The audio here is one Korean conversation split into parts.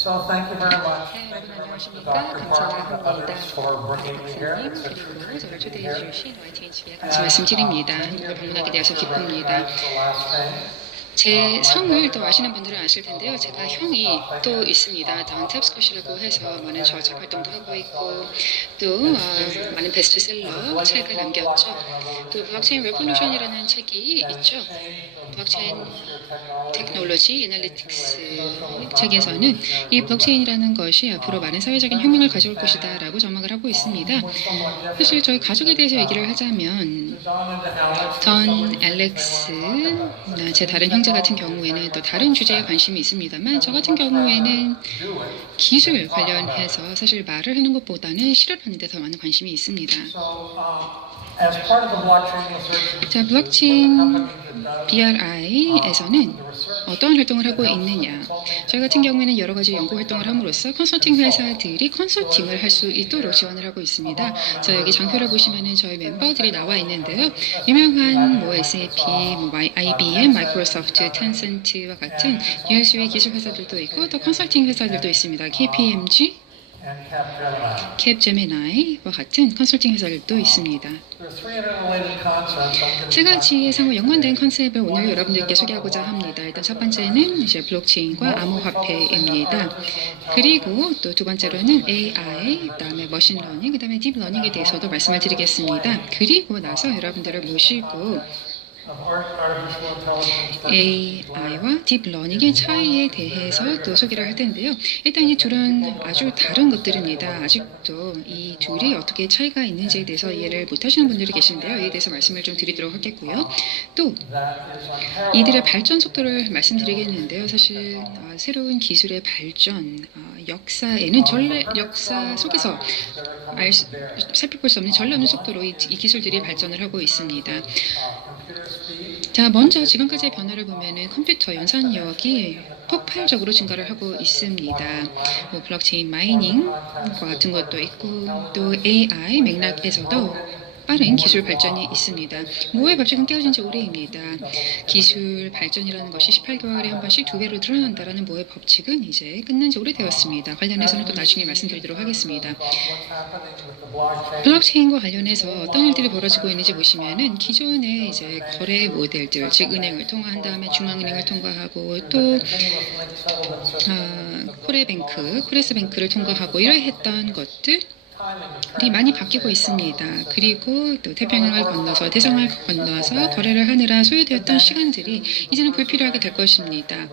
So thank you very much. 네, Thank 여러분 you very much to 안녕하십니까? Dr. Clark and 감사합니다. others for bringing me here. 박사님 It's a 그리고 treat to 저를 be 초대해 here. 주신 YTH에 같이 말씀드립니다. 한국을 방문하게 되어서 기쁩니다. The last name. 제 성을 또 아시는 분들은 아실 텐데요. 제가 형이 또 있습니다. 던 탭스콧이라고 해서 많은 저작 활동도 하고 있고 또 많은 베스트셀러 책을 남겼죠. 또 블록체인 레볼루션이라는 책이 있죠. 블록체인 테크놀로지 애널리틱스 책에서는 이 블록체인이라는 것이 앞으로 많은 사회적인 혁명을 가져올 것이다 라고 전망을 하고 있습니다. 사실 저희 가족에 대해서 얘기를 하자면 전 알렉스, 제 다른 형제 같은 경우에는 또 다른 주제에 관심이 있습니다만 저 같은 경우에는 기술 관련해서 사실 말을 하는 것보다는 실현을 하는 데 더 많은 관심이 있습니다. 자, 블록체인 BRI에서는 어떠한 활동을 하고 있느냐. 저희 같은 경우에는 여러 가지 연구 활동을 함으로써 컨설팅 회사들이 컨설팅을 할 수 있도록 지원을 하고 있습니다. 자, 여기 장표를 보시면은 저희 멤버들이 나와 있는데요. 유명한 SAP, IBM, 마이크로소프트, 텐센트와 같은 유수의 기술 회사들도 있고 또 컨설팅 회사들도 있습니다. KPMG, 캡제미나이와 같은 컨설팅 회사들도 있습니다. 세 가지의 상호 연관된 컨셉을 오늘 여러분들께 소개하고자 합니다. 일단 첫 번째는 이제 블록체인과 암호화폐입니다. 그리고 또 두 번째로는 AI, 그다음에 머신러닝, 그다음에 딥러닝에 대해서도 말씀을 드리겠습니다. 그리고 나서 여러분들을 모시고 AI와 딥러닝의 차이에 대해서 또 소개를 할 텐데요. 일단 이 둘은 아주 다른 것들입니다. 아직도 이 둘이 어떻게 차이가 있는지에 대해서 이해를 못하시는 분들이 계신데요. 이에 대해서 말씀을 좀 드리도록 하겠고요. 또 이들의 발전 속도를 말씀드리겠는데요. 사실 새로운 기술의 발전, 역사에는 역사 속에서 살펴볼 수 없는 전례 없는 속도로 이 기술들이 발전을 하고 있습니다. 자, 먼저 지금까지의 변화를 보면은 컴퓨터 연산력이 폭발적으로 증가를 하고 있습니다. 블록체인 마이닝과 같은 것도 있고 또 AI 맥락에서도 빠른 기술 발전이 있습니다. 모의 법칙은 깨어진 지 오래입니다. 기술 발전이라는 것이 18개월에 한 번씩 2배로 늘어난다라는 모의 법칙은 이제 끝난 지 오래되었습니다. 관련해서는 또 나중에 말씀드리도록 하겠습니다. 블록체인과 관련해서 어떤 일들이 벌어지고 있는지 보시면은 기존의 이제 거래 모델들, 즉 은행을 통화한 다음에 중앙은행을 통과하고 또 코레스뱅크를 통과하고 이러했던 것들 이 많이 바뀌고 있습니다. 그리고 또 태평양을 건너서 대서양을 건너서 거래를 하느라 소요되었던 시간들이 이제는 불필요하게 될 것입니다.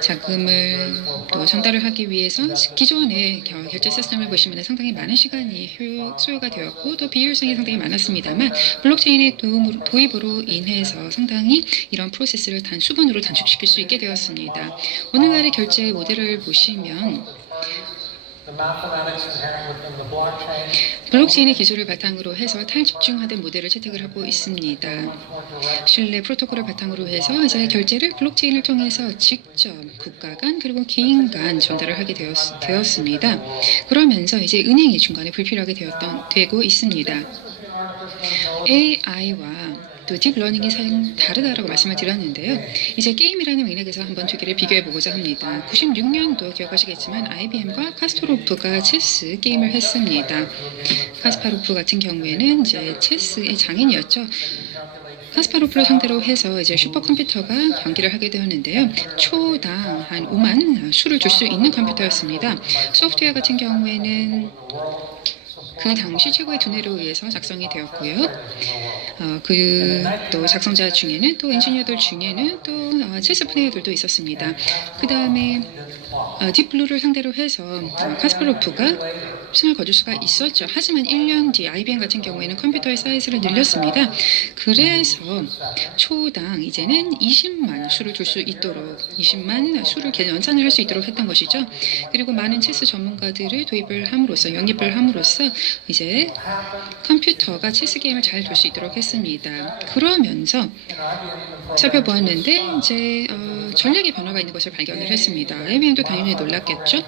자금을 또 전달을 하기 위해서 기존의 결제 시스템을 보시면 상당히 많은 시간이 소요가 되었고 또 비효율성이 상당히 많았습니다만 블록체인의 도입으로 인해서 상당히 이런 프로세스를 수분으로 단축시킬 수 있게 되었습니다. 오늘날의 결제 모델을 보시면 블록체인의 기술을 바탕으로 해서 탈집중화된 모델을 채택을 하고 있습니다. 신뢰 프로토콜을 바탕으로 해서 이제 결제를 블록체인을 통해서 직접 국가 간 그리고 개인 간 전달을 하게 되었습니다. 그러면서 이제 은행이 중간에 불필요하게 되고 있습니다. AI와 또 딥러닝이 사용 다르다라고 말씀을 드렸는데요. 이제 게임이라는 맥락에서 한번 두 개를 비교해 보고자 합니다. 96년도 기억하시겠지만 IBM과 카스파로프가 체스 게임을 했습니다. 카스파로프 같은 경우에는 이제 체스의 장인이었죠. 카스파로프를 상대로 해서 이제 슈퍼컴퓨터가 경기를 하게 되었는데요. 초당 한 5만 수를 줄 수 있는 컴퓨터였습니다. 소프트웨어 같은 경우에는 그 당시 최고의 두뇌로 의해서 작성이 되었고요. 또 작성자 중에는 또 엔지니어들 중에는 또 체스 플레이어들도 있었습니다. 그 다음에 딥블루를 상대로 해서 카스파로프가 승을 거둘 수가 있었죠. 하지만 1년 뒤 IBM 같은 경우에는 컴퓨터의 사이즈를 늘렸습니다. 그래서 초당 이제는 20만 수를 줄 수 있도록 20만 수를 연산을 할 수 있도록 했던 것이죠. 그리고 많은 체스 전문가들을 영입을 함으로써 이제 컴퓨터가 체스 게임을 잘 둘 수 있도록 했습니다. 그러면서 살펴보았는데 이제 전략의 변화가 있는 것을 발견을 했습니다. IBM도 당연히 놀랐겠죠.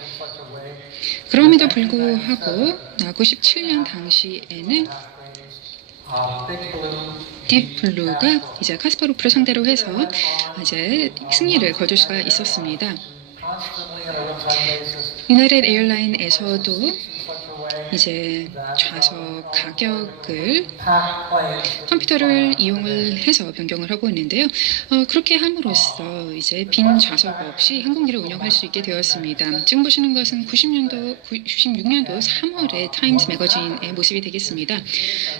그럼에도 불구하고 97년 당시에는 딥블루가 이제 카스파로프를 상대로 해서 이제 승리를 거둘 수가 있었습니다. constantly on a real-time basis 유나이티드 에어라인에서도 in such a way 이제 좌석 가격을 packed planes 컴퓨터를 이용을 해서 변경을 하고 있는데요. 그렇게 함으로써 이제 빈 좌석 없이 항공기를 운영할 수 있게 되었습니다. 지금 보시는 것은 96년도 3월의 타임스 매거진의 모습이 되겠습니다.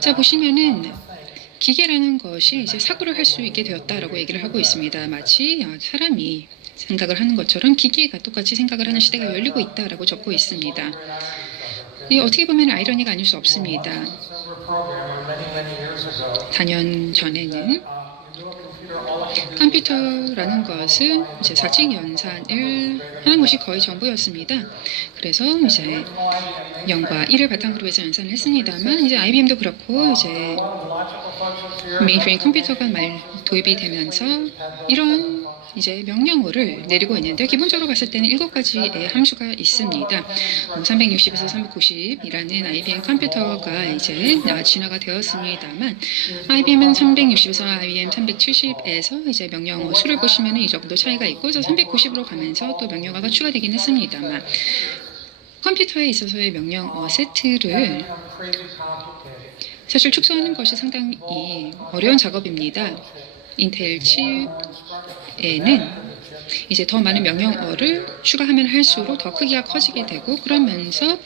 자, 보시면은 기계라는 것이 이제 사고를 할 수 있게 되었다라고 얘기를 하고 있습니다. 마치 사람이 생각을 하는 것처럼 기계가 똑같이 생각을 하는 시대가 열리고 있다라고 적고 있습니다. 이 어떻게 보면 아이러니가 아닐 수 없습니다. server programmer many years ago. 4년 전에는 You know, a computer all it can do 컴퓨터라는 것은 이제 4층 연산을 하는 것이 거의 전부였습니다. 그래서 이제 0과 1을 바탕으로 해서 연산을 했습니다만 이제 IBM도 그렇고 이제 logical functions here. 메인프레임 컴퓨터가 도입이 되면서 이런 이제 명령어를 내리고 있는데 기본적으로 봤을 때는 7가지의 함수가 있습니다. 360에서 390이라는 IBM 컴퓨터가 이제 진화가 되었습니다만 IBM은 360에서 IBM 370에서 이제 명령어 수를 보시면 이 정도 차이가 있고 390으로 가면서 또 명령어가 추가되긴 했습니다만 컴퓨터에 있어서의 명령어 세트를 Crazy complicated. 사실 축소하는 것이 상당히 어려운 작업입니다. 인텔 칩에는 이제 더 많은 명령어를 추가하면 할수록 더 크기가 커지게 되고 그러면서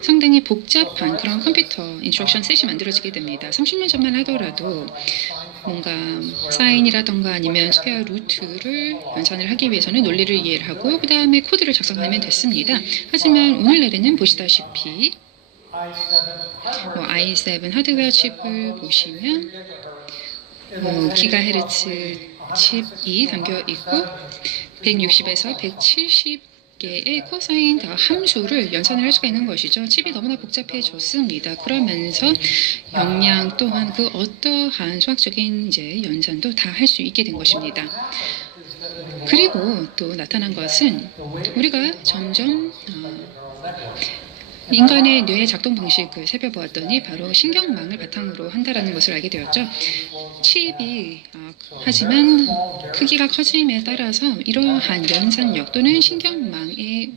상당히 복잡한 그런 컴퓨터 인스트럭션 셋이 만들어지게 됩니다. 30년 전만 하더라도 뭔가 사인이라던가 아니면 스퀘어 루트를 연산을 하기 위해서는 논리를 이해를 하고 그 다음에 코드를 작성하면 됐습니다. 하지만 오늘날에는 보시다시피 i7 하드웨어 칩을 보시면 기가헤르츠 칩이 담겨 있고 160에서 170개의 코사인 함수를 연산을 할 수가 있는 것이죠. 칩이 너무나 복잡해졌습니다. 그러면서 역량 또한 그 어떠한 수학적인 이제 연산도 다 할 수 있게 된 것입니다. 그리고 또 나타난 것은 우리가 점점 인간의 뇌의 작동 방식을 살펴보았더니 바로 신경망을 바탕으로 한다라는 것을 알게 되었죠. 칩이 하지만 크기가 커짐에 따라서 이러한 연산력 또는 신경망의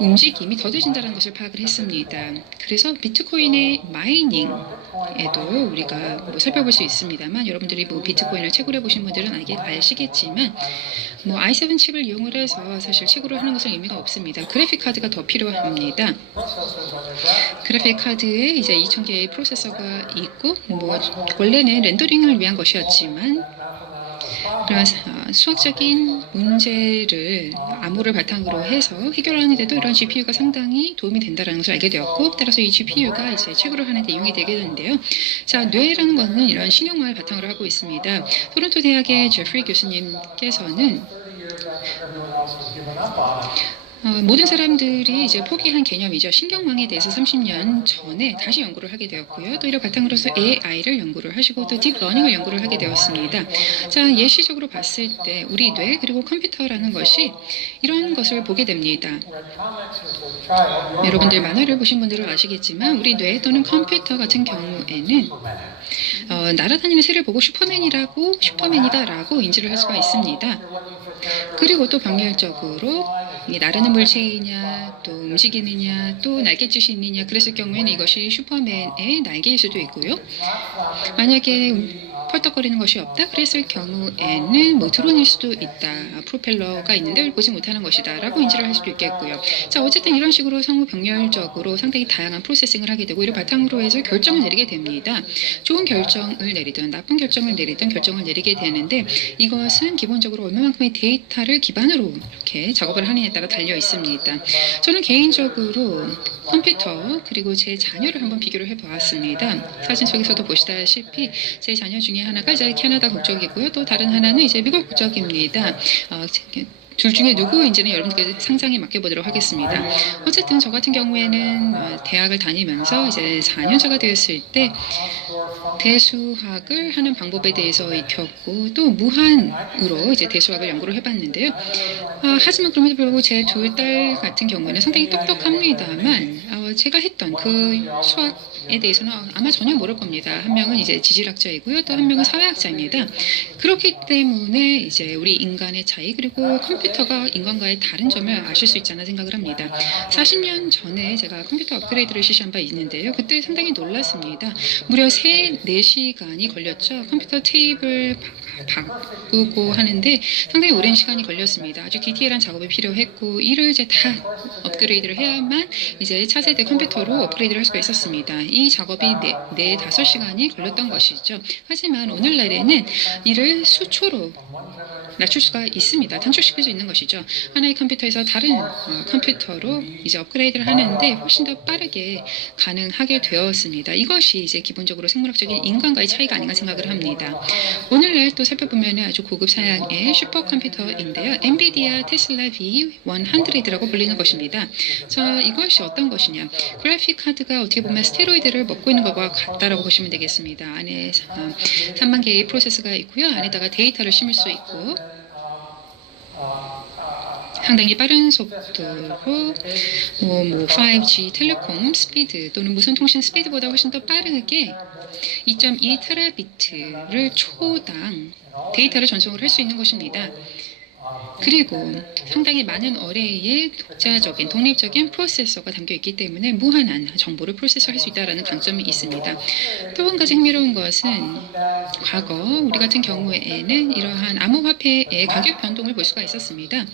움직임이 더뎌진다는 것을 파악을 했습니다. 그래서 비트코인의 마이닝에도 우리가 살펴볼 수 있습니다만 여러분들이 비트코인을 채굴해 보신 분들은 아시겠지만 i7 칩을 이용을 해서 사실 채굴을 하는 것은 의미가 없습니다. 그래픽 카드가 더 필요합니다. 그래픽 카드에 이제 2000개의 프로세서가 있고 원래는 렌더링을 위한 것이었지만 그런 수학적인 문제를 암호를 바탕으로 해서 해결하는 데도 이런 GPU가 상당히 도움이 된다는 것을 알게 되었고 따라서 이 GPU가 이제 채굴을 하는 데 이용이 되게 되는데요. 자, 뇌라는 것은 이런 신경망을 바탕으로 하고 있습니다. 토론토 대학의 제프리 교수님께서는 모든 사람들이 이제 포기한 개념이죠. 신경망에 대해서 30년 전에 다시 연구를 하게 되었고요. 또 이를 바탕으로서 AI를 연구를 하시고 또 딥러닝을 연구를 하게 되었습니다. 자, 예시적으로 봤을 때 우리 뇌 그리고 컴퓨터라는 것이 이런 것을 보게 됩니다. 여러분들 만화를 보신 분들은 아시겠지만 우리 뇌 또는 컴퓨터 같은 경우에는 날아다니는 새를 보고 슈퍼맨이다라고 인지를 할 수가 있습니다. 그리고 또 병렬적으로 나르는 물체이냐 또 움직이느냐 또 날갯짓이 있느냐 그랬을 경우에는 이것이 슈퍼맨의 날개일 수도 있고요. 만약에 펄떡거리는 것이 없다 그랬을 경우에는 드론일 수도 있다. 프로펠러가 있는데 그걸 보지 못하는 것이다 라고 인지를 할 수도 있겠고요. 자, 어쨌든 이런 식으로 상호 병렬적으로 상당히 다양한 프로세싱을 하게 되고 이를 바탕으로 해서 결정을 내리게 됩니다. 좋은 결정을 내리든 나쁜 결정을 내리든 결정을 내리게 되는데 이것은 기본적으로 얼마만큼의 데이터를 기반으로 이렇게 작업을 하느냐에 따라 달려 있습니다. 저는 개인적으로 컴퓨터 그리고 제 자녀를 한번 비교를 해보았습니다. 사진 속에서도 보시다시피 제 자녀 중에 하나가 이제 캐나다 국적이고요. 또 다른 하나는 이제 미국 국적입니다. 둘 중에 누구인지는 여러분들께 상상에 맡겨보도록 하겠습니다. 어쨌든 저 같은 경우에는 대학을 다니면서 이제 4년차가 되었을 때 대수학을 하는 방법에 대해서 익혔고 또 무한으로 이제 대수학을 연구를 해봤는데요. 하지만 그럼에도 불구하고 제 2딸 같은 경우에는 상당히 똑똑합니다만 제가 했던 그 수학에 대해서는 아마 전혀 모를 겁니다. 한 명은 이제 지질학자이고요. 또 한 명은 사회학자입니다. 그렇기 때문에 이제 우리 인간의 차이 그리고 컴퓨터가 인간과의 다른 점을 아실 수 있지 않나 생각을 합니다. 40년 전에 제가 컴퓨터 업그레이드를 실시한 바 있는데요. 그때 상당히 놀랐습니다. 무려 4시간이 걸렸죠. 컴퓨터 테이블 바꾸고 하는데 상당히 오랜 시간이 걸렸습니다. 아주 디테일한 작업이 필요했고 이를 이제 다 업그레이드를 해야만 이제 차세대 컴퓨터로 업그레이드를 할 수가 있었습니다. 이 작업이 5시간이 걸렸던 것이죠. 하지만 오늘날에는 이를 수초로 낮출 수가 있습니다. 단축시킬 수 있는 것이죠. 하나의 컴퓨터에서 다른 컴퓨터로 이제 업그레이드를 하는데 훨씬 더 빠르게 가능하게 되었습니다. 이것이 이제 기본적으로 생물학적인 인간과의 차이가 아닌가 생각을 합니다. 오늘날 또 살펴보면 아주 고급 사양의 슈퍼컴퓨터인데요. 엔비디아 테슬라 V100라고 불리는 것입니다. 자, 이것이 어떤 것이냐? 그래픽 카드가 어떻게 보면 스테로이드를 먹고 있는 것과 같다라고 보시면 되겠습니다. 안에 3만 개의 프로세서가 있고요. 안에다가 데이터를 심을 수 있고 상당히 빠른 속도로 5G 텔레콤 스피드 또는 무선 통신 스피드보다 훨씬 더 빠르게 2.2 테라비트를 초당 데이터를 전송을 할 수 있는 것입니다. 그리고 상당히 많은 어레이의 독자적인 독립적인 프로세서가 담겨 있기 때문에 무한한 정보를 프로세서할 수 있다는 강점이 있습니다. 또 한 가지 흥미로운 것은 과거 우리 같은 경우에는 이러한 암호화폐의 가격 변동을 볼 수가 있었습니다.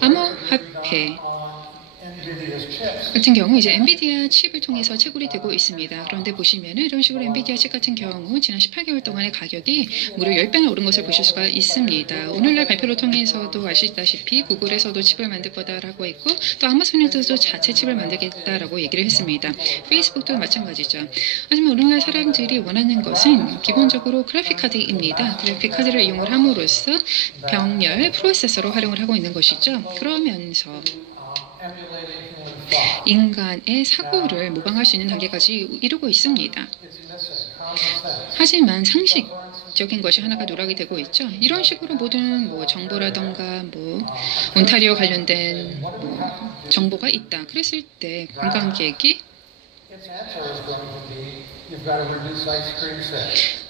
암호화폐 같은 경우 이제 엔비디아 칩을 통해서 채굴이 되고 있습니다. 그런데 보시면은 이런 식으로 엔비디아 칩 같은 경우 지난 18개월 동안의 가격이 무려 10배나 오른 것을 보실 수가 있습니다. 오늘날 발표를 통해서도 아시다시피 구글에서도 칩을 만들 거다라고 했고 또 아마존에서도 자체 칩을 만들겠다라고 얘기를 했습니다. 페이스북도 마찬가지죠. 하지만 오늘날 사람들이 원하는 것은 기본적으로 그래픽 카드입니다. 그래픽 카드를 이용을 함으로써 병렬 프로세서로 활용을 하고 있는 것이죠. 그러면서 인간의 사고를 모방할 수 있는 단계까지 이루고 있습니다. 하지만 상식적인 것이 하나가 누락이 되고 있죠. 이런 식으로 모든 정보라던가 온타리오 관련된 정보가 있다. 그랬을 때 관광객이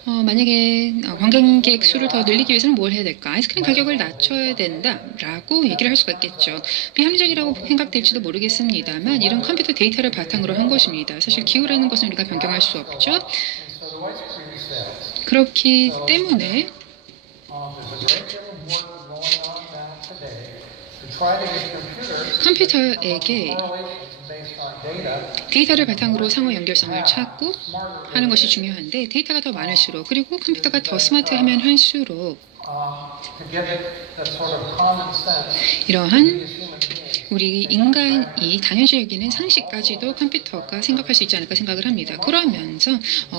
만약에 관광객 수를 더 늘리기 위해서는 뭘 해야 될까? 아이스크림 가격을 낮춰야 된다라고 얘기를 할 수가 있겠죠. 비합리적이라고 생각될지도 모르겠습니다만 이런 컴퓨터 데이터를 바탕으로 한 것입니다. 사실 기후라는 것은 우리가 변경할 수 없죠. 그렇기 때문에 컴퓨터에게 데이터를 바탕으로 상호 연결성을 찾고 하는 것이 중요한데 데이터가 더 많을수록 그리고 컴퓨터가 더 스마트하면 할수록 이러한 우리 인간이 당연시 여기는 상식까지도 컴퓨터가 생각할 수 있지 않을까 생각을 합니다. 그러면서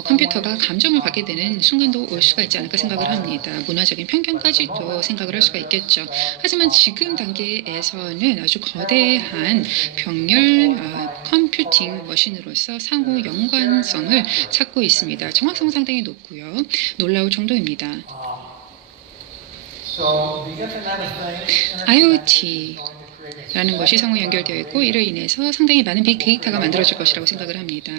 컴퓨터가 감정을 갖게 되는 순간도 올 수가 있지 않을까 생각을 합니다. 문화적인 편견까지도 생각을 할 수가 있겠죠. 하지만 지금 단계에서는 아주 거대한 병렬 컴퓨팅 머신으로서 상호 연관성을 찾고 있습니다. 정확성은 상당히 높고요. 놀라울 정도입니다. IoT라는 것이 상호 연결되어 있고 이로 인해서 상당히 많은 빅데이터가 만들어질 것이라고 생각을 합니다.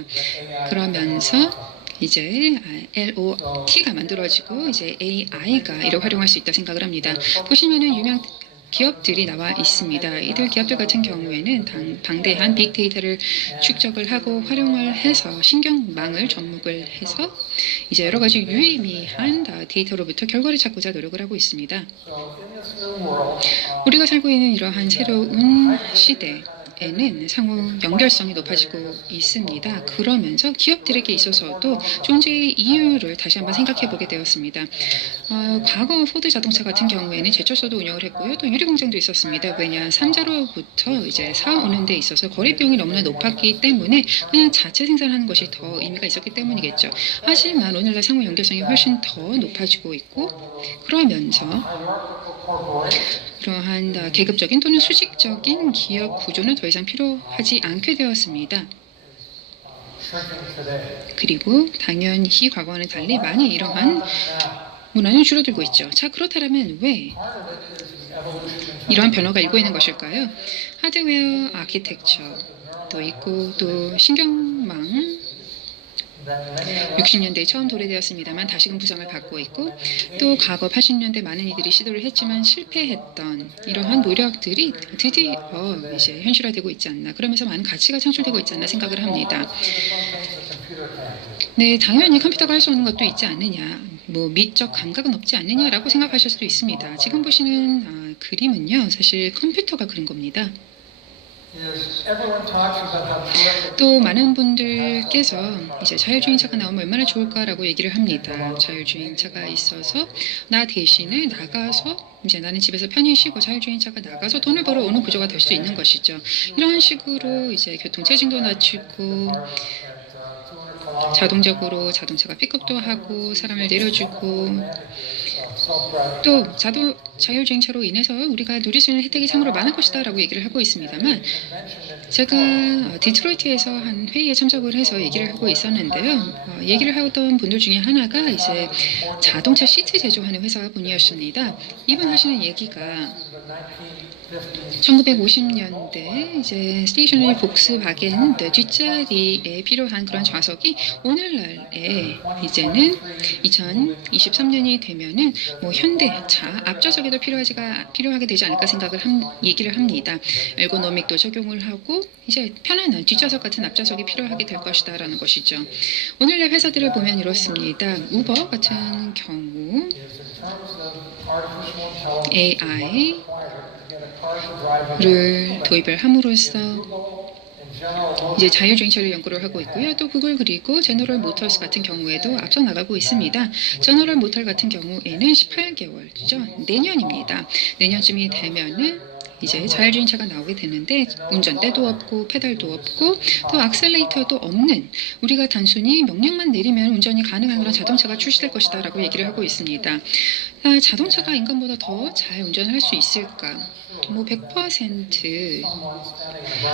그러면서 이제 LOT가 만들어지고 이제 AI가 이를 활용할 수 있다 생각을 합니다. 보시면은 유명 기업들이 나와 있습니다. 이들 기업들 같은 경우에는 방대한 빅데이터를 축적을 하고 활용을 해서 신경망을 접목을 해서 이제 여러 가지 유의미한 데이터로부터 결과를 찾고자 노력을 하고 있습니다. 우리가 살고 있는 이러한 새로운 시대에는 상호 연결성이 높아지고 있습니다. 그러면서 기업들에게 있어서도 존재의 이유를 다시 한번 생각해 보게 되었습니다. 과거 포드 자동차 같은 경우에는 제철소도 운영을 했고요. 또 유리 공장도 있었습니다. 왜냐 3자로부터 이제 사오는 데 있어서 거래 비용이 너무나 높았기 때문에 그냥 자체 생산하는 것이 더 의미가 있었기 때문이겠죠. 하지만 오늘날 상호 연결성이 훨씬 더 높아지고 있고 그러면서 그러한 계급적인 또는 수직적인 기업 구조는 더 이상 필요하지 않게 되었습니다. 그리고 당연히 과거와는 달리 많이 이러한 문화는 줄어들고 있죠. 자, 그렇다면 왜 이러한 변화가 일고 있는 것일까요? 하드웨어 아키텍처 것도 있고 또 신경망 60년대에 처음 도래되었습니다만 다시금 부상을 받고 있고 또 과거 80년대 많은 이들이 시도를 했지만 실패했던 이러한 노력들이 드디어 이제 현실화되고 있지 않나 그러면서 많은 가치가 창출되고 있지 않나 생각을 합니다. 네, 당연히 컴퓨터가 할 수 없는 것도 있지 않느냐 뭐 미적 감각은 없지 않느냐라고 생각하실 수도 있습니다. 지금 보시는 그림은요 사실 컴퓨터가 그린 겁니다. 또 많은 분들께서 이제 자율주행차가 나오면 얼마나 좋을까라고 얘기를 합니다. 자율주행차가 있어서 나 대신에 나가서 이제 나는 집에서 편히 쉬고 자율주행차가 나가서 돈을 벌어오는 구조가 될 수 있는 것이죠. 이런 식으로 이제 교통체증도 낮추고 자동적으로 자동차가 픽업도 하고 사람을 내려주고 또 자율주행차로 인해서 우리가 누릴 수 있는 혜택이 참으로 많을 것이다 라고 얘기를 하고 있습니다만 제가 디트로이트에서 한 회의에 참석을 해서 얘기를 하고 있었는데요. 얘기를 하던 분들 중에 하나가 이제 자동차 시트 제조하는 회사 분이었습니다. 이분 하시는 얘기가 1950년대 이제 스테이셔너리 복스바겐 뒷자리에 필요한 그런 좌석이 오늘날에 이제는 2023년이 되면은 뭐 현대차 앞좌석에도 필요하게 되지 않을까 생각을 얘기를 합니다. 에르고노믹도 적용을 하고 이제 편안한 뒷좌석 같은 앞좌석이 필요하게 될 것이다라는 것이죠. 오늘날 회사들을 보면 이렇습니다. 우버 같은 경우 AI를 도입을 함으로써 이제 자율주행차를 연구를 하고 있고요. 또 구글 그리고 제너럴 모터스 같은 경우에도 앞서 나가고 있습니다. 제너럴 모터 같은 경우에는 18개월이죠. 내년입니다. 내년쯤이 되면은 이제 자율주행차가 나오게 되는데 운전대도 없고 페달도 없고 또 악셀레이터도 없는 우리가 단순히 명령만 내리면 운전이 가능한 그런 자동차가 출시될 것이다 라고 얘기를 하고 있습니다. 자동차가 인간보다 더 잘 운전을 할 수 있을까? 뭐 100%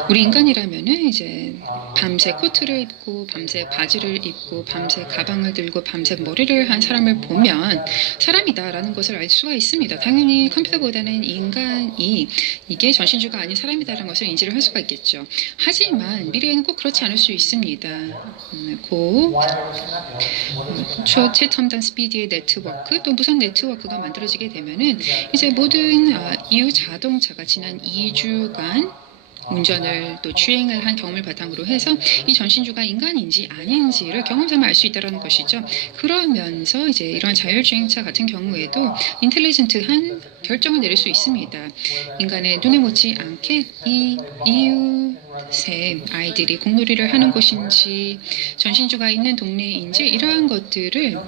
우리 인간이라면은 이제 밤새 코트를 입고 밤새 바지를 입고 밤새 가방을 들고 밤새 머리를 한 사람을 보면 사람이다라는 것을 알 수가 있습니다. 당연히 컴퓨터보다는 인간이 이게 전신주가 아닌 사람이다라는 것을 인지를 할 수가 있겠죠. 하지만 미래에는 꼭 그렇지 않을 수 있습니다. 초최첨단 스피디의 네트워크 또 무선 네트워크가 만들어지게 되면은 이제 모든 이후 자동차가 지난 2주간 운전을 또 주행을 한 경험을 바탕으로 해서 이 전신주가 인간인지 아닌지를 경험삼아 알 수 있다는 것이죠. 그러면서 이제 이런 자율주행차 같은 경우에도 인텔리전트한 결정을 내릴 수 있습니다. 인간의 눈에 묻지 않게 이 이웃의 아이들이 공놀이를 하는 곳인지 전신주가 있는 동네인지 이러한 것들을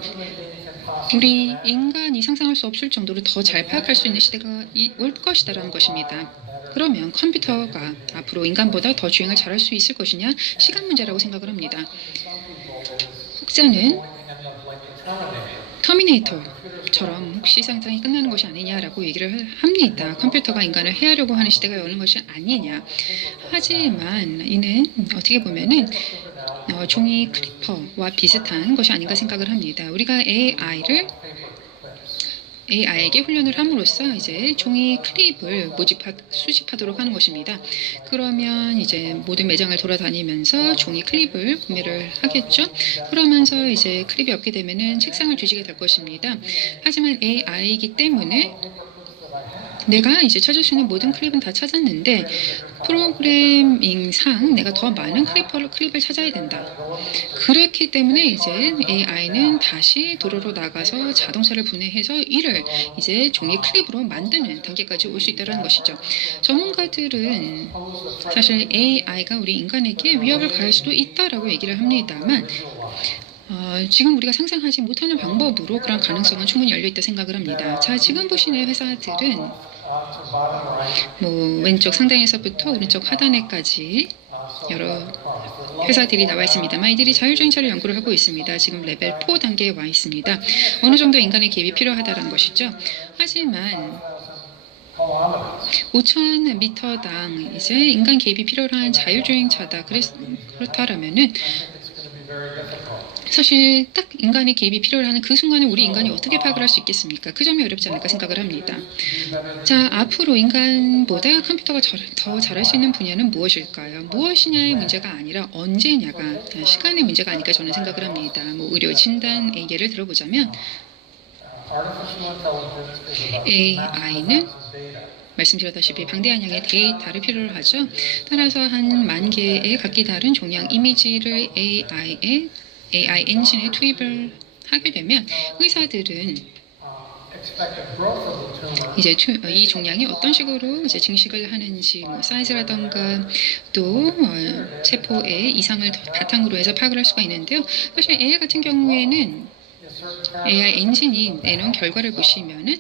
우리 인간이 상상할 수 없을 정도로 더 잘 파악할 수 있는 시대가 올 것이다라는 것입니다. 그러면 컴퓨터가 앞으로 인간보다 더 주행을 잘할 수 있을 것이냐? 시간 문제라고 생각을 합니다. 혹자는 터미네이터처럼 혹시 상상이 끝나는 것이 아니냐라고 얘기를 합니다. 컴퓨터가 인간을 해하려고 하는 시대가 오는 것이 아니냐. 하지만 이는 어떻게 보면은 종이 클리퍼와 비슷한 것이 아닌가 생각을 합니다. 우리가 AI에게 훈련을 함으로써 이제 종이 클립을 수집하도록 하는 것입니다. 그러면 이제 모든 매장을 돌아다니면서 종이 클립을 구매를 하겠죠. 그러면서 이제 클립이 없게 되면은 책상을 뒤지게 될 것입니다. 하지만 AI이기 때문에 내가 이제 찾을 수 있는 모든 클립은 다 찾았는데 프로그래밍상 내가 더 많은 클립을 찾아야 된다. 그렇기 때문에 이제 AI는 다시 도로로 나가서 자동차를 분해해서 이를 이제 종이 클립으로 만드는 단계까지 올 수 있다는 것이죠. 전문가들은 사실 AI가 우리 인간에게 위협을 가할 수도 있다라고 얘기를 합니다만 지금 우리가 상상하지 못하는 방법으로 그런 가능성은 충분히 열려있다 생각을 합니다. 자, 지금 보시는 회사들은 왼쪽 상단에서부터 오른쪽 하단에까지 여러 회사들이 나와 있습니다만 이들이 자율주행차를 연구를 하고 있습니다. 지금 레벨 4 단계에 와 있습니다. 어느 정도 인간의 개입이 필요하다는 것이죠. 하지만 5,000m당 이제 인간 개입이 필요한 자율주행차다. 그렇다라면은 사실 딱 인간의 개입이 필요로 하는 그 순간에 우리 인간이 어떻게 파악을 할 수 있겠습니까? 그 점이 어렵지 않을까 생각을 합니다. 자, 앞으로 인간보다 컴퓨터가 더 잘할 수 있는 분야는 무엇일까요? 무엇이냐의 문제가 아니라 언제냐가 시간의 문제가 아닐까 저는 생각을 합니다. 뭐 의료 진단의 예를 들어보자면 AI는 말씀드렸다시피 방대한 양의 데이터를 필요로 하죠. 따라서 한 만 개의 각기 다른 종양 이미지를 AI 엔진에 투입을 하게 되면 의사들은 이제 이 종양이 어떤 식으로 이제 증식을 하는지 뭐 사이즈라던가 또 세포의 이상을 바탕으로 해서 파악을 할 수가 있는데요. 사실 AI 같은 경우에는 AI 엔진이 내놓은 결과를 보시면은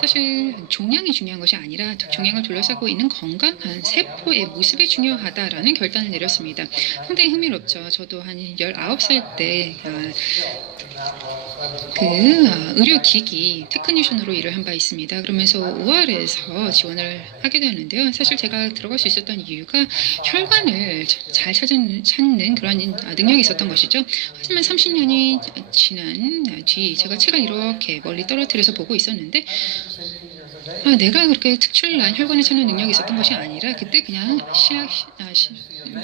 사실 종양이 중요한 것이 아니라 종양을 둘러싸고 있는 건강한 세포의 모습이 중요하다라는 결단을 내렸습니다. 상당히 흥미롭죠. 저도 한 19살 때 의료기기 테크니션으로 일을 한 바 있습니다. 그러면서 5월에서 지원을 하게 되었는데요. 사실 제가 들어갈 수 있었던 이유가 혈관을 잘 찾는 그런 능력이 있었던 것이죠. 하지만 30년이 지난 뒤 제가 책을 이렇게 멀리 떨어뜨려서 보고 있었는데 내가 그렇게 특출난 혈관을 찾는 능력이 있었던 것이 아니라 그때 그냥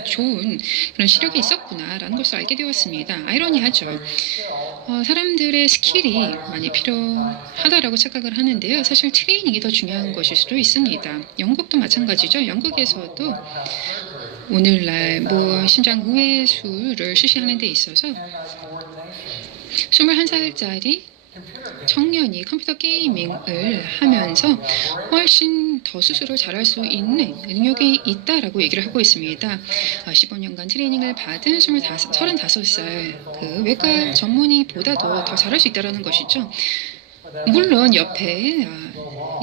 좋은 그런 시력이 있었구나라는 것을 알게 되었습니다. 아이러니하죠. 사람들의 스킬이 많이 필요하다라고 착각을 하는데요. 사실 트레이닝이 더 중요한 것일 수도 있습니다. 영국도 마찬가지죠. 영국에서도 오늘날 심장 의회수를 실시하는 데 있어서 21살짜리 청년이 컴퓨터 게이밍을 하면서 훨씬 더 스스로 잘할 수 있는 능력이 있다라고 얘기를 하고 있습니다. 15년간 트레이닝을 받은 35살 그 외과 전문의보다도 더 잘할 수 있다는 것이죠. 물론 옆에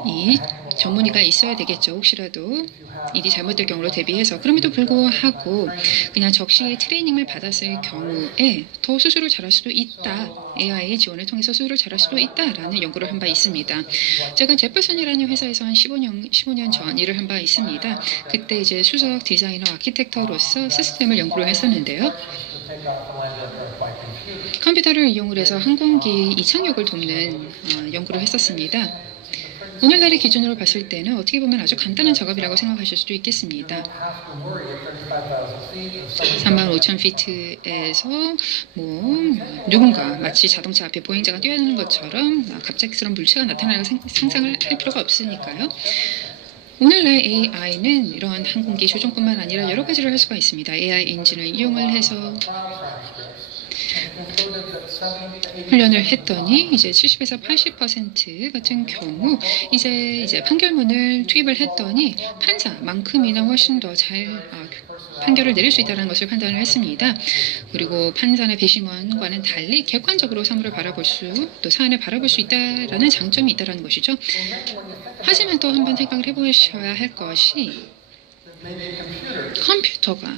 이 전문의가 있어야 되겠죠. 혹시라도 일이 잘못될 경우로 대비해서. 그럼에도 불구하고 그냥 적시에 트레이닝을 받았을 경우에 더 스스로 잘할 수도 있다. AI의 지원을 통해서 스스로 잘할 수도 있다라는 연구를 한 바 있습니다. 제가 제퍼슨이라는 회사에서 한 15년 전 일을 한 바 있습니다. 그때 이제 수석 디자이너 아키텍터로서 시스템을 연구를 했었는데요. 컴퓨터를 이용을 해서 항공기 이착륙을 돕는 연구를 했었습니다. 오늘날의 기준으로 봤을 때는 어떻게 보면 아주 간단한 작업이라고 생각하실 수도 있겠습니다. 35,000피트에서 누군가 마치 자동차 앞에 보행자가 뛰어야 하는 것처럼 갑작스러운 물체가 나타나는 상상을 할 필요가 없으니까요. 오늘날 AI는 이러한 항공기 조종뿐만 아니라 여러 가지를 할 수가 있습니다. AI 엔진을 이용을 해서 훈련을 했더니 이제 70에서 80% 같은 경우 이제 판결문을 투입을 했더니 판사만큼이나 훨씬 더 잘 판결을 내릴 수 있다는 것을 판단을 했습니다. 그리고 판사나 배심원과는 달리 객관적으로 사물을 바라볼 또 사안을 바라볼 수 있다라는 장점이 있다는 것이죠. 하지만 또 한번 생각을 해보셔야 할 것이 컴퓨터가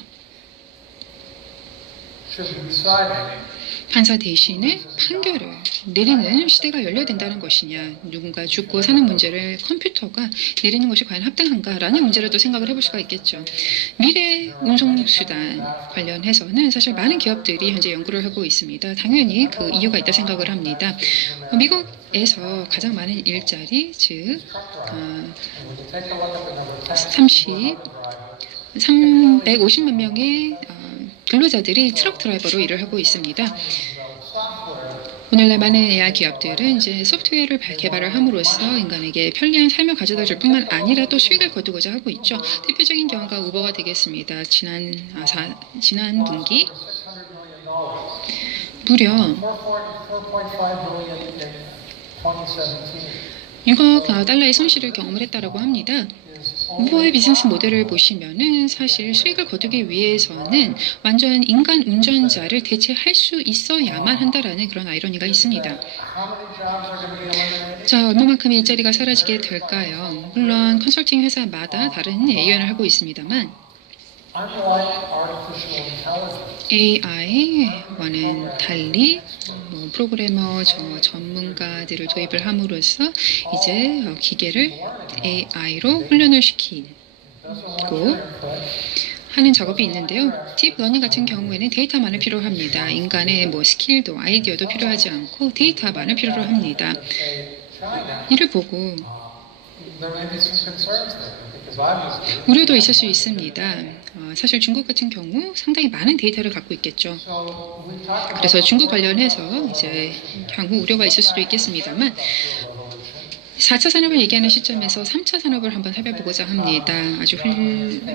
판사 대신에 판결을 내리는 시대가 열려야 된다는 것이냐, 누군가 죽고 사는 문제를 컴퓨터가 내리는 것이 과연 합당한가라는 문제라도 생각을 해볼 수가 있겠죠. 미래 운송수단 관련해서는 사실 많은 기업들이 현재 연구를 하고 있습니다. 당연히 그 이유가 있다 생각을 합니다. 미국에서 가장 많은 일자리, 즉 350만 명의 근로자들이 트럭 드라이버로 일을 하고 있습니다. 오늘날 많은 AI 기업들은 이제 소프트웨어를 개발을 함으로써 인간에게 편리한 삶을 가져다 줄 뿐만 아니라 또 수익을 거두고자 하고 있죠. 대표적인 경우가 우버가 되겠습니다. 지난 분기 무려 6억 달러의 손실을 경험을 했다라고 합니다. 우버의 비즈니스 모델을 보시면은 사실 수익을 거두기 위해서는 완전 인간 운전자를 대체할 수 있어야만 한다라는 그런 아이러니가 있습니다. 자, 얼마만큼의 일자리가 사라지게 될까요? 물론 컨설팅 회사마다 다른 예언을 하고 있습니다만 AI와는 달리 프로그래머 전문가들을 도입을 함으로써 이제 기계를 AI로 훈련을 시키고 하는 작업이 있는데요. 딥러닝 같은 경우에는 데이터만을 필요로 합니다. 인간의 뭐 스킬도 아이디어도 필요하지 않고 데이터만을 필요로 합니다. 이를 보고 There may be some concerns there, because obviously. 우려도 있을 수 있습니다. 사실 중국 같은 경우 상당히 많은 데이터를 갖고 있겠죠. So we talked about 그래서 중국 관련해서 이제 향후 우려가 있을 수도 있겠습니다만 4차 산업을 얘기하는 시점에서 3차 산업을 한번 살펴보고자 합니다. 아주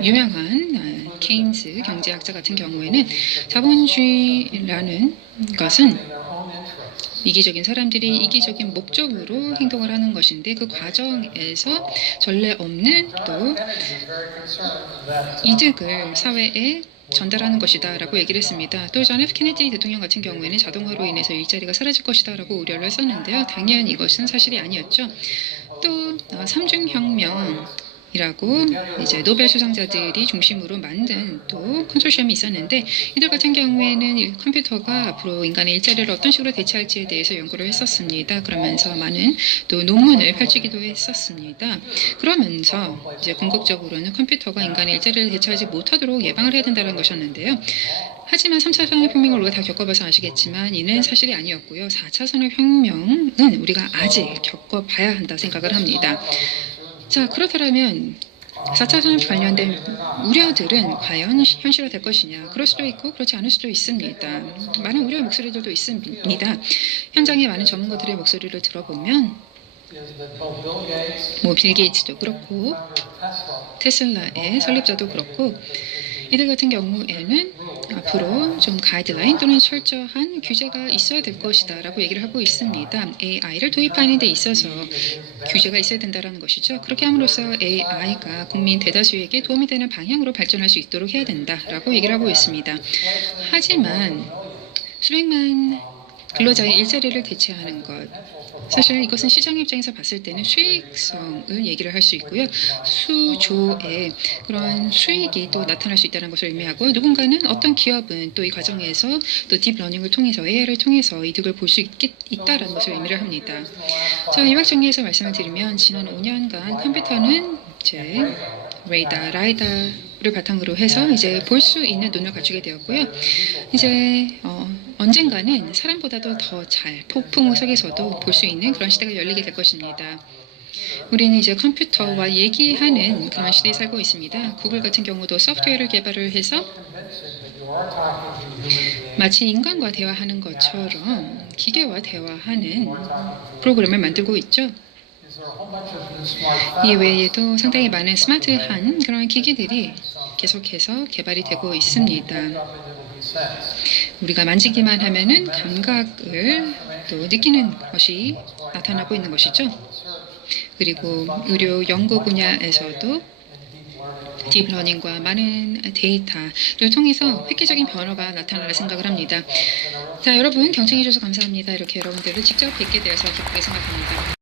유명한 케인즈 경제학자 같은 경우에는 자본주의라는 것은 their own interests. 이기적인 사람들이 이기적인 목적으로 행동을 하는 것인데 그 과정에서 전례 없는 또 Kennedy was very concerned that 이득을 사회에 전달하는 것이다 라고 얘기를 했습니다. 또 존 F 케네디 대통령 같은 경우에는 자동화로 인해서 일자리가 사라질 것이다 라고 우려를 했었는데요. 당연 이것은 사실이 아니었죠. 또 삼중혁명이라고 이제 노벨 수상자들이 중심으로 만든 또 컨소시엄이 있었는데 이들 같은 경우에는 이 컴퓨터가 앞으로 인간의 일자리를 어떤 식으로 대체할지에 대해서 연구를 했었습니다. 그러면서 많은 또 논문을 펼치기도 했었습니다. 그러면서 이제 궁극적으로는 컴퓨터가 인간의 일자리를 대체하지 못하도록 예방을 해야 된다는 것이었는데요. 하지만 3차 산업혁명을 우리가 다 겪어봐서 아시겠지만 이는 사실이 아니었고요. 4차 산업혁명은 우리가 아직 겪어봐야 한다 생각을 합니다. 자, 그렇다면 4차 산업 관련된 우려들은 과연 현실화될 것이냐? 그럴 수도 있고 그렇지 않을 수도 있습니다. 많은 우려의 목소리들도 있습니다. 현장의 많은 전문가들의 목소리를 들어보면 is that both Bill Gates 뭐 빌 게이츠도 그렇고 and Tesla 테슬라의 설립자도 그렇고 이들 같은 경우에는 앞으로 좀 가이드라인 또는 철저한 규제가 있어야 될 것이다 라고 얘기를 하고 있습니다. AI를 도입하는 데 있어서 규제가 있어야 된다는 것이죠. 그렇게 함으로써 AI가 국민 대다수에게 도움이 되는 방향으로 발전할 수 있도록 해야 된다라고 얘기를 하고 있습니다. 하지만 수백만 근로자의 일자리를 대체하는 것, 사실 이것은 시장 입장에서 봤을 때는 수익성을 얘기를 할 수 있고요. 수조의 그런 수익이 또 나타날 수 있다는 것을 의미하고 누군가는 어떤 기업은 또 이 과정에서 또 딥러닝을 통해서 AI를 통해서 이득을 볼 수 있다라는 것을 의미를 합니다. 자, 요약 정리해서 말씀을 드리면 지난 5년간 컴퓨터는 이제 라이다를 바탕으로 해서 이제 볼 수 있는 눈을 갖추게 되었고요. 이제 언젠가는 사람보다도 더 잘 폭풍 속에서도 볼 수 있는 그런 시대가 열리게 될 것입니다. 우리는 이제 컴퓨터와 얘기하는 그런 시대에 살고 있습니다. 구글 같은 경우도 소프트웨어를 개발을 해서 that you are talking to human beings. 마치 인간과 대화하는 것처럼 기계와 대화하는 프로그램을 만들고 있죠. Is there a whole bunch of new smart 이 외에도 상당히 많은 스마트한 그런 기기들이 계속해서 개발이 되고 있습니다. up and it will be sense. 우리가 만지기만 하면은 감각을 또 느끼는 것이 나타나고 있는 것이죠. 그리고 의료 연구 분야에서도 딥러닝과 많은 데이터를 통해서 획기적인 변화가 나타나라 생각을 합니다. 자, 여러분 경청해 주셔서 감사합니다. 이렇게 여러분들을 직접 뵙게 되어서 기쁘게 생각합니다.